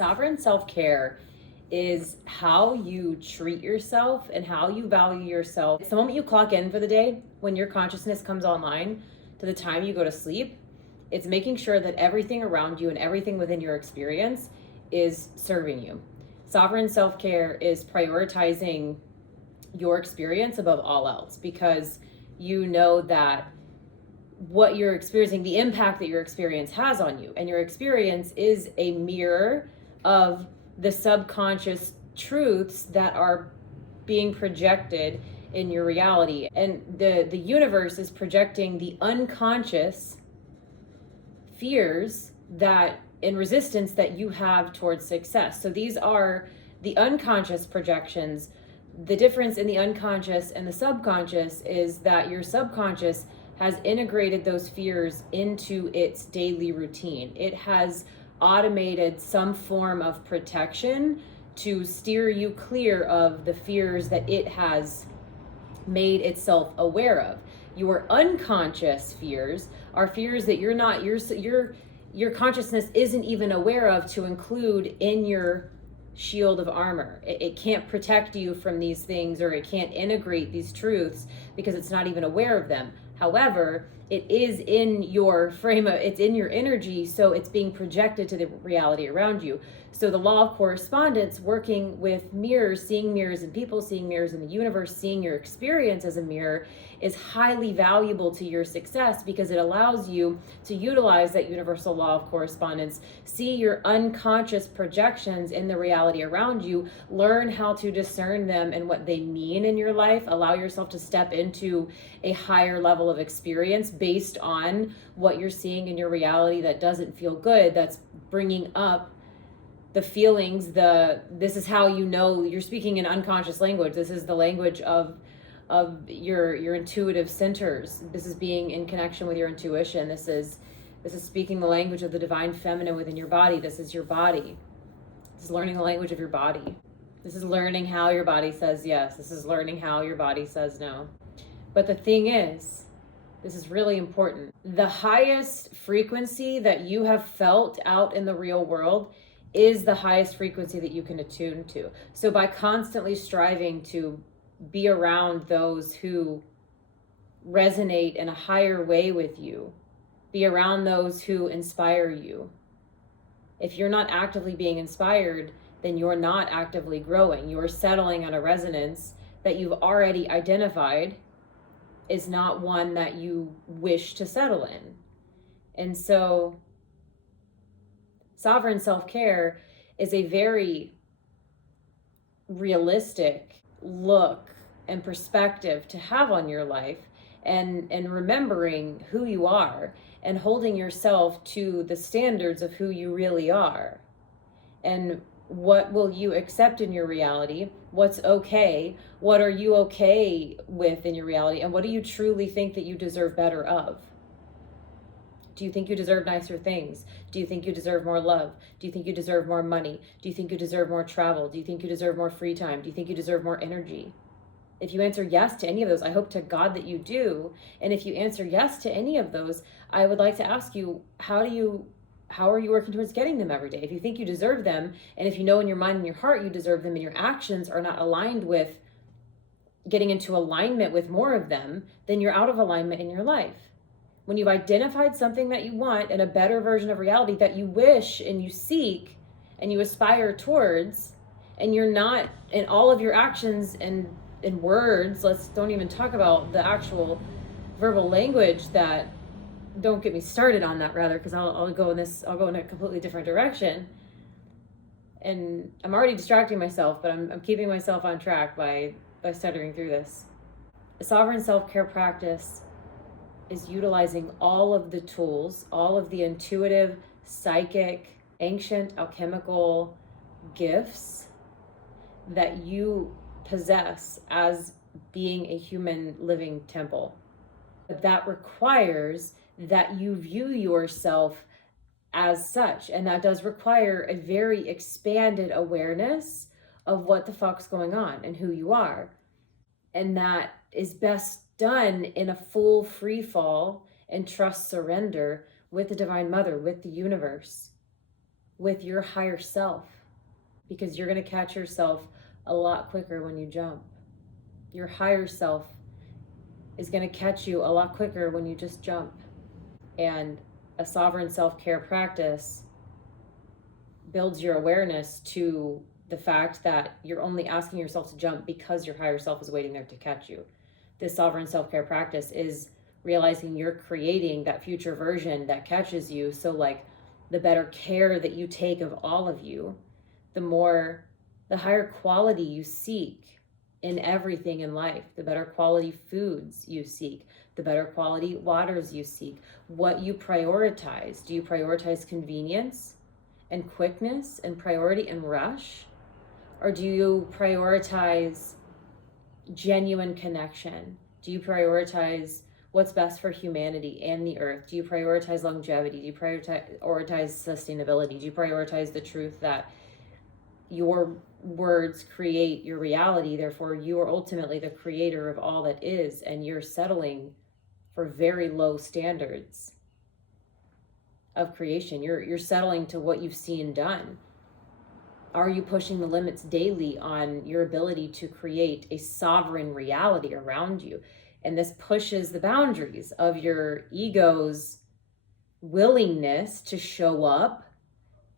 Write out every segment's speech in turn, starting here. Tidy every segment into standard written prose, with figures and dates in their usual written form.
Sovereign self-care is how you treat yourself and how you value yourself. It's the moment you clock in for the day, when your consciousness comes online, to the time you go to sleep. It's making sure that everything around you and everything within your experience is serving you. Sovereign self-care is prioritizing your experience above all else, because you know that what you're experiencing, the impact that your experience has on you, and your experience is a mirror of the subconscious truths that are being projected in your reality. And the universe is projecting the unconscious fears that in resistance that you have towards success. So these are the unconscious projections. The difference in the unconscious and the subconscious is that your subconscious has integrated those fears into its daily routine. It has automated some form of protection to steer you clear of the fears that it has made itself aware of. Your unconscious fears are fears that your consciousness isn't even aware of to include in your shield of armor. It can't protect you from these things, or it can't integrate these truths because it's not even aware of them. However, it is in your it's in your energy, so it's being projected to the reality around you. So the law of correspondence, working with mirrors, seeing mirrors in people, seeing mirrors in the universe, seeing your experience as a mirror, is highly valuable to your success, because it allows you to utilize that universal law of correspondence, see your unconscious projections in the reality around you, learn how to discern them and what they mean in your life, allow yourself to step into a higher level of experience based on what you're seeing in your reality that doesn't feel good, that's bringing up the feelings. This is how you know you're speaking in unconscious language. This is the language of your intuitive centers. This is being in connection with your intuition. This is speaking the language of the divine feminine within your body. This is your body. This is learning the language of your body. This is learning how your body says yes. This is learning how your body says no. But the thing is, this is really important. The highest frequency that you have felt out in the real world is the highest frequency that you can attune to. So by constantly striving to be around those who resonate in a higher way with you, be around those who inspire you. If you're not actively being inspired, then you're not actively growing. You're settling on a resonance that you've already identified is not one that you wish to settle in. And so sovereign self-care is a very realistic look and perspective to have on your life, and remembering who you are and holding yourself to the standards of who you really are. And what will you accept in your reality? What's okay? What are you okay with in your reality? And what do you truly think that you deserve better of? Do you think you deserve nicer things? Do you think you deserve more love? Do you think you deserve more money? Do you think you deserve more travel? Do you think you deserve more free time? Do you think you deserve more energy? If you answer yes to any of those, I hope to God that you do. And if you answer yes to any of those, I would like to ask you, how are you working towards getting them every day? If you think you deserve them, and if you know in your mind and your heart you deserve them, and your actions are not aligned with getting into alignment with more of them, then you're out of alignment in your life. When you've identified something that you want and a better version of reality that you wish and you seek and you aspire towards, and you're not in all of your actions and in words, don't even talk about the actual verbal language that, don't get me started on that, rather, because I'll go in a completely different direction. And I'm already distracting myself, but I'm keeping myself on track by stuttering through this. A sovereign self-care practice is utilizing all of the tools, all of the intuitive, psychic, ancient, alchemical gifts that you possess as being a human living temple. But that requires that you view yourself as such, and that does require a very expanded awareness of what the fuck's going on and who you are. And that is best done in a full free fall and trust surrender with the Divine Mother, with the universe. with your higher self, because you're going to catch yourself a lot quicker when you jump. Your higher self is going to catch you a lot quicker when you just jump. And a sovereign self-care practice builds your awareness to the fact that you're only asking yourself to jump because your higher self is waiting there to catch you. This sovereign self-care practice is realizing you're creating that future version that catches you. So like the better care that you take of all of you, the higher quality you seek in everything in life, the better quality foods you seek, the better quality waters you seek, what you prioritize. Do you prioritize convenience and quickness and priority and rush? Or do you prioritize genuine connection? Do you prioritize what's best for humanity and the earth? Do you prioritize longevity? Do you prioritize sustainability? Do you prioritize the truth that your words create your reality, therefore you are ultimately the creator of all that is, and you're settling for very low standards of creation? You're settling to what you've seen done. Are you pushing the limits daily on your ability to create a sovereign reality around you? And this pushes the boundaries of your ego's willingness to show up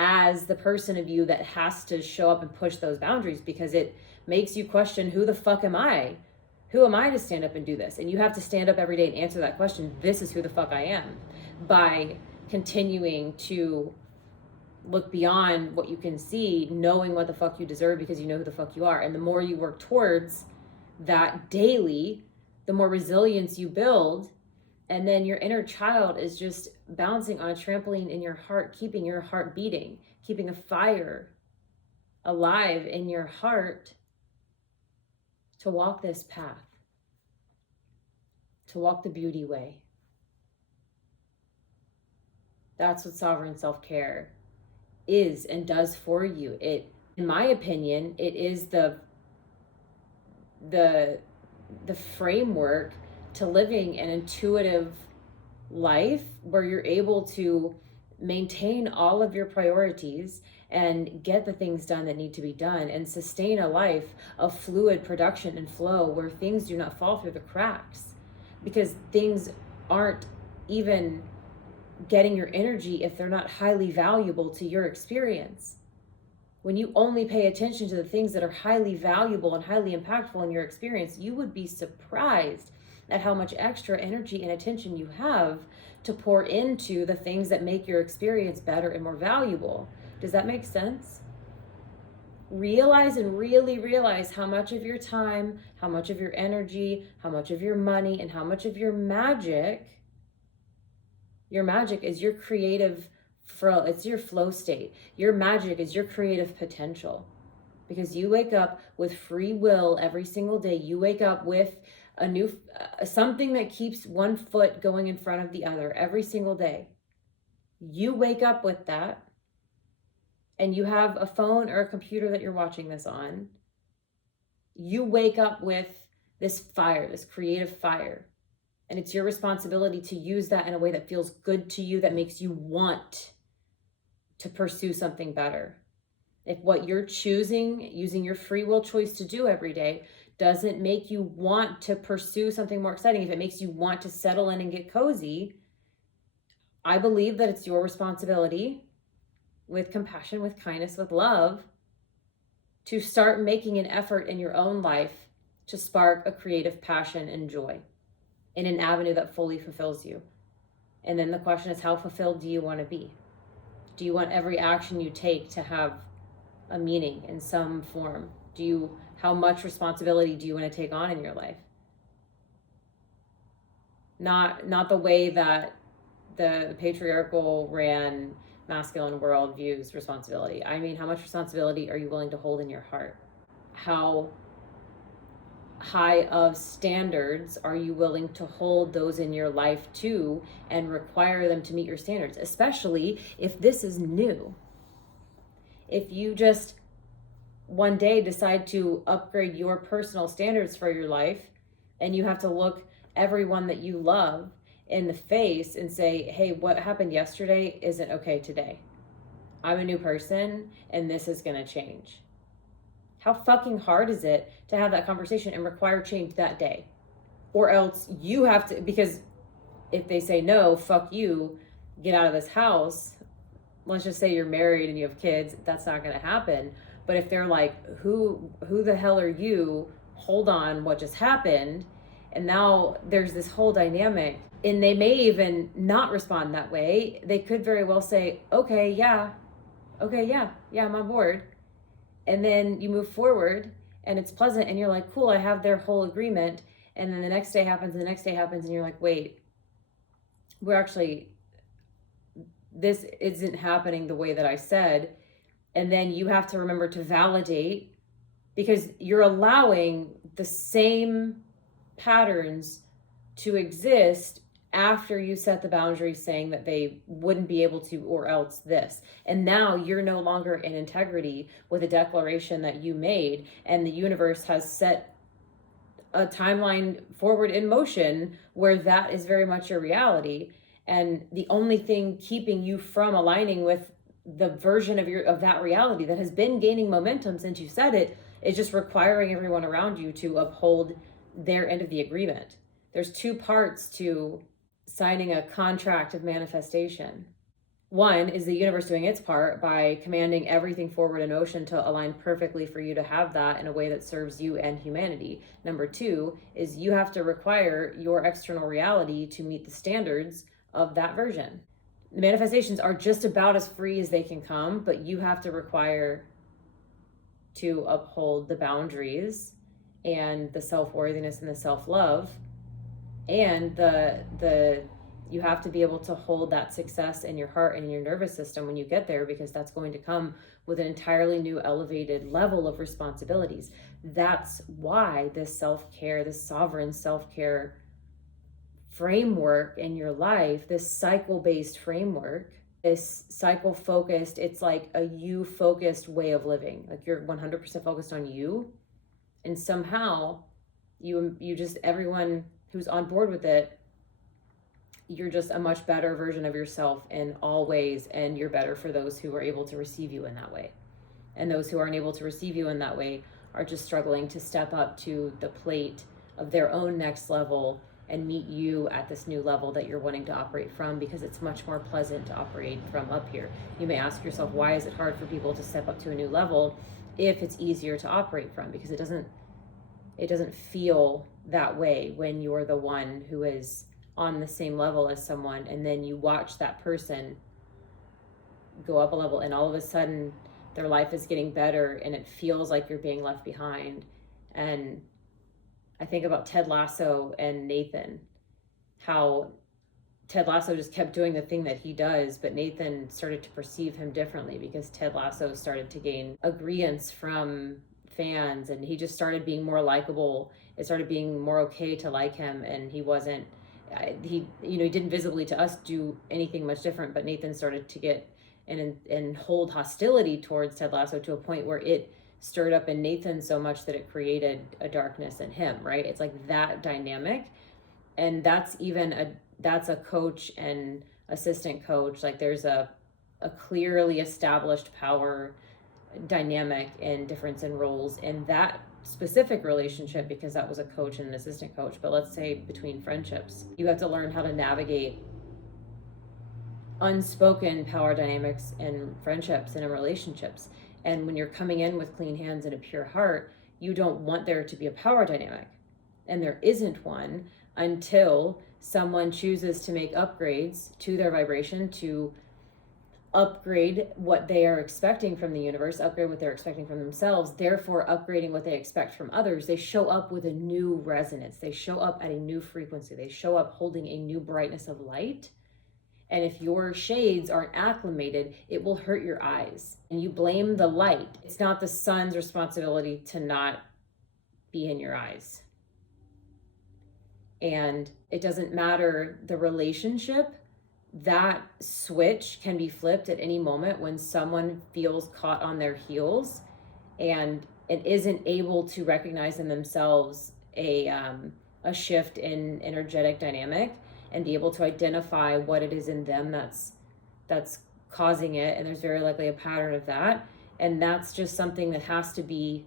as the person of you that has to show up and push those boundaries, because it makes you question, who the fuck am I? Who am I to stand up and do this? And you have to stand up every day and answer that question. This is who the fuck I am, by continuing to look beyond what you can see, knowing what the fuck you deserve because you know who the fuck you are. And the more you work towards that daily, the more resilience you build. And then your inner child is just bouncing on a trampoline in your heart, keeping your heart beating, keeping a fire alive in your heart to walk this path, to walk the beauty way. That's what sovereign self-care is and does for you. It, in my opinion, it is the framework to living an intuitive life where you're able to maintain all of your priorities and get the things done that need to be done, and sustain a life of fluid production and flow where things do not fall through the cracks, because things aren't even getting your energy if they're not highly valuable to your experience. When you only pay attention to the things that are highly valuable and highly impactful in your experience, you would be surprised at how much extra energy and attention you have to pour into the things that make your experience better and more valuable. Does that make sense? Realize and really realize how much of your time, how much of your energy, how much of your money, and how much of your magic is your creative flow. It's your flow state. Your magic is your creative potential, because you wake up with free will every single day. You wake up with a new something that keeps one foot going in front of the other every single day. You wake up with that, and you have a phone or a computer that you're watching this on. You wake up with this fire, this creative fire. And it's your responsibility to use that in a way that feels good to you, that makes you want to pursue something better. If what you're choosing, using your free will choice to do every day, doesn't make you want to pursue something more exciting, if it makes you want to settle in and get cozy, I believe that it's your responsibility, with compassion, with kindness, with love, to start making an effort in your own life to spark a creative passion and joy in an avenue that fully fulfills you. And then the question is, how fulfilled do you want to be? Do you want every action you take to have a meaning in some form? How much responsibility do you want to take on in your life? Not the way that the patriarchal ran masculine world views responsibility. I mean, how much responsibility are you willing to hold in your heart? How high of standards are you willing to hold those in your life to, and require them to meet your standards, especially if this is new? If you just one day decide to upgrade your personal standards for your life, and you have to look everyone that you love in the face and say, hey, what happened yesterday isn't okay today. I'm a new person and this is going to change. How fucking hard is it to have that conversation and require change that day? Or else you have to, because if they say no, fuck you, get out of this house. Let's just say you're married and you have kids, that's not going to happen. But if they're like, who the hell are you? Hold on, what just happened? And now there's this whole dynamic, and they may even not respond that way. They could very well say, okay, yeah, I'm on board. And then you move forward and it's pleasant and you're like, cool, I have their whole agreement. And then the next day happens and the next day happens and you're like, wait, this isn't happening the way that I said. And then you have to remember to validate, because you're allowing the same patterns to exist after you set the boundaries, saying that they wouldn't be able to, or else this. And now you're no longer in integrity with a declaration that you made, and the universe has set a timeline forward in motion where that is very much your reality. And the only thing keeping you from aligning with the version of that reality that has been gaining momentum since you said it is just requiring everyone around you to uphold their end of the agreement. There's two parts to signing a contract of manifestation. One is the universe doing its part by commanding everything forward in motion to align perfectly for you to have that in a way that serves you and humanity. Number two is you have to require your external reality to meet the standards of that version. The manifestations are just about as free as they can come, but you have to require to uphold the boundaries and the self-worthiness and the self-love, and the you have to be able to hold that success in your heart and in your nervous system when you get there, because that's going to come with an entirely new elevated level of responsibilities. That's why this self-care, this sovereign self-care framework in your life, this cycle-based framework, this cycle-focused, it's like a you-focused way of living. Like you're 100% focused on you, and somehow you just, everyone who's on board with it, you're just a much better version of yourself in all ways, and you're better for those who are able to receive you in that way. And those who aren't able to receive you in that way are just struggling to step up to the plate of their own next level and meet you at this new level that you're wanting to operate from, because it's much more pleasant to operate from up here. You may ask yourself, why is it hard for people to step up to a new level if it's easier to operate from? Because it doesn't feel that way when you're the one who is on the same level as someone, and then you watch that person go up a level and all of a sudden their life is getting better and it feels like you're being left behind. And I think about Ted Lasso and Nathan, how Ted Lasso just kept doing the thing that he does, but Nathan started to perceive him differently because Ted Lasso started to gain agreeance from fans, and he just started being more likable. It started being more okay to like him, and he wasn't, he didn't visibly to us do anything much different, but Nathan started to get and hold hostility towards Ted Lasso to a point where it stirred up in Nathan so much that it created a darkness in him, right? It's like that dynamic. And that's a coach and assistant coach. Like there's a clearly established power dynamic and difference in roles in that specific relationship, because that was a coach and an assistant coach. But let's say between friendships, you have to learn how to navigate unspoken power dynamics in friendships and in relationships. And when you're coming in with clean hands and a pure heart, you don't want there to be a power dynamic. And there isn't one until someone chooses to make upgrades to their vibration, to upgrade what they are expecting from the universe, upgrade what they're expecting from themselves, therefore upgrading what they expect from others. They show up with a new resonance. They show up at a new frequency. They show up holding a new brightness of light. And if your shades aren't acclimated, it will hurt your eyes. And you blame the light. It's not the sun's responsibility to not be in your eyes. And it doesn't matter the relationship. That switch can be flipped at any moment when someone feels caught on their heels and it isn't able to recognize in themselves a shift in energetic dynamic and be able to identify what it is in them that's causing it, and there's very likely a pattern of that. And that's just something that has to be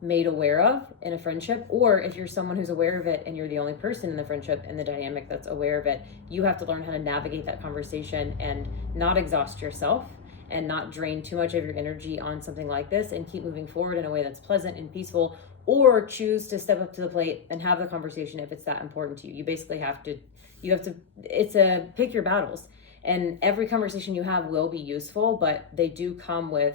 made aware of in a friendship. Or if you're someone who's aware of it and you're the only person in the friendship and the dynamic that's aware of it, you have to learn how to navigate that conversation and not exhaust yourself and not drain too much of your energy on something like this, and keep moving forward in a way that's pleasant and peaceful, or choose to step up to the plate and have the conversation if it's that important to you. You basically have to, it's a pick your battles. And every conversation you have will be useful, but they do come with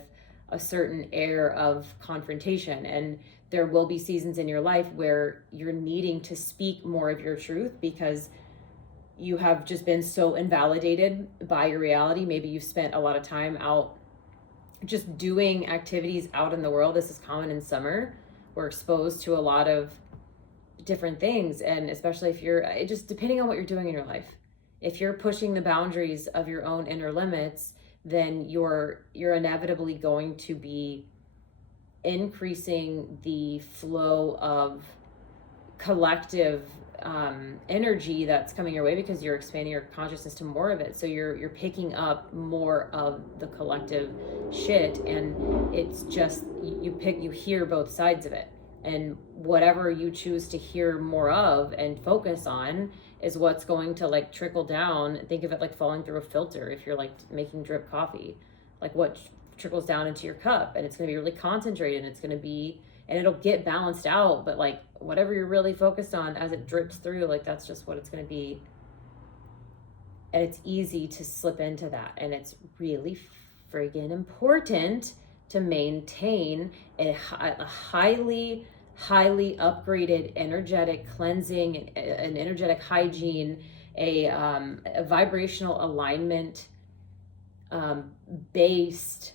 a certain air of confrontation. And there will be seasons in your life where you're needing to speak more of your truth because you have just been so invalidated by your reality. Maybe you've spent a lot of time out just doing activities out in the world. This is common in summer. We're exposed to a lot of different things. And especially if you're just depending on what you're doing in your life, if you're pushing the boundaries of your own inner limits, then you're inevitably going to be increasing the flow of collective energy that's coming your way, because you're expanding your consciousness to more of it. So you're picking up more of the collective shit, and it's just you hear both sides of it, and whatever you choose to hear more of and focus on is what's going to like trickle down. Think of it like falling through a filter. If you're like making drip coffee, like what trickles down into your cup, and it's going to be really concentrated, and it's going to be, and it'll get balanced out, but like whatever you're really focused on as it drips through, like that's just what it's going to be. And it's easy to slip into that, and it's really friggin' important to maintain a highly upgraded energetic cleansing, an energetic hygiene, a vibrational alignment based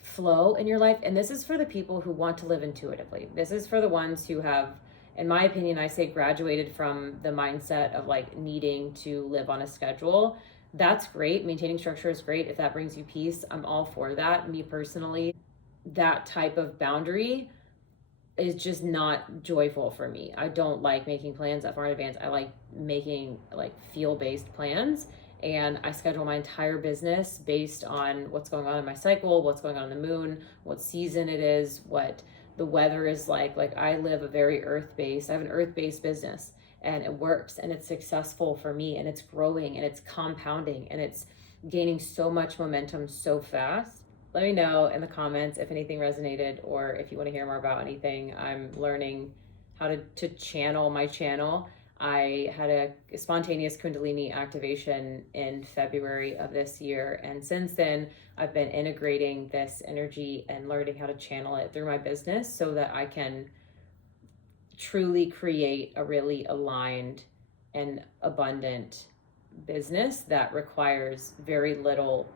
flow in your life. And this is for the people who want to live intuitively. This is for the ones who have, in my opinion, I say graduated from the mindset of like needing to live on a schedule. That's great. Maintaining structure is great. If that brings you peace, I'm all for that. Me personally, that type of boundary is just not joyful for me. I don't like making plans that far in advance. I like making like feel-based plans, and I schedule my entire business based on what's going on in my cycle, what's going on in the moon, what season it is, what the weather is like. Like I live a very earth-based, I have an earth-based business, and it works, and it's successful for me, and it's growing, and it's compounding, and it's gaining so much momentum so fast. Let me know in the comments if anything resonated, or if you want to hear more about anything. I'm learning how to channel my channel. I had a spontaneous Kundalini activation in February of this year, and since then I've been integrating this energy and learning how to channel it through my business so that I can truly create a really aligned and abundant business that requires very little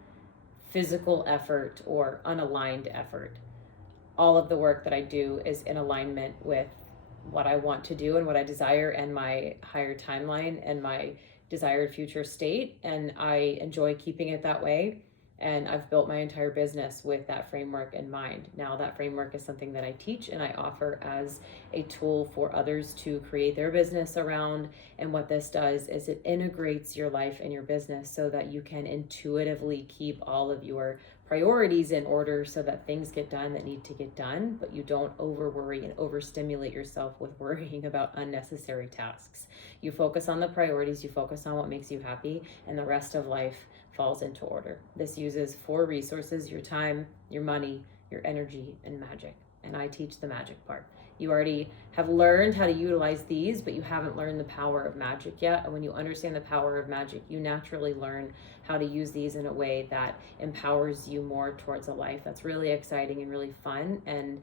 physical effort or unaligned effort. All of the work that I do is in alignment with what I want to do and what I desire, and my higher timeline and my desired future state. And I enjoy keeping it that way. And I've built my entire business with that framework in mind. Now that framework is something that I teach and I offer as a tool for others to create their business around. And what this does is it integrates your life and your business so that you can intuitively keep all of your priorities in order so that things get done that need to get done, but you don't over worry and overstimulate yourself with worrying about unnecessary tasks. You focus on the priorities, you focus on what makes you happy, and the rest of life falls into order. This uses 4 resources: your time, your money, your energy, and magic. And I teach the magic part. You already have learned how to utilize these, but you haven't learned the power of magic yet. And when you understand the power of magic, you naturally learn how to use these in a way that empowers you more towards a life that's really exciting and really fun, and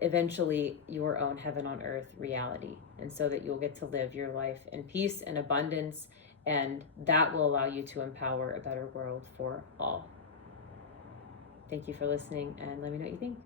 eventually your own heaven on earth reality. And so that you'll get to live your life in peace and abundance, and that will allow you to empower a better world for all. Thank you for listening, and let me know what you think.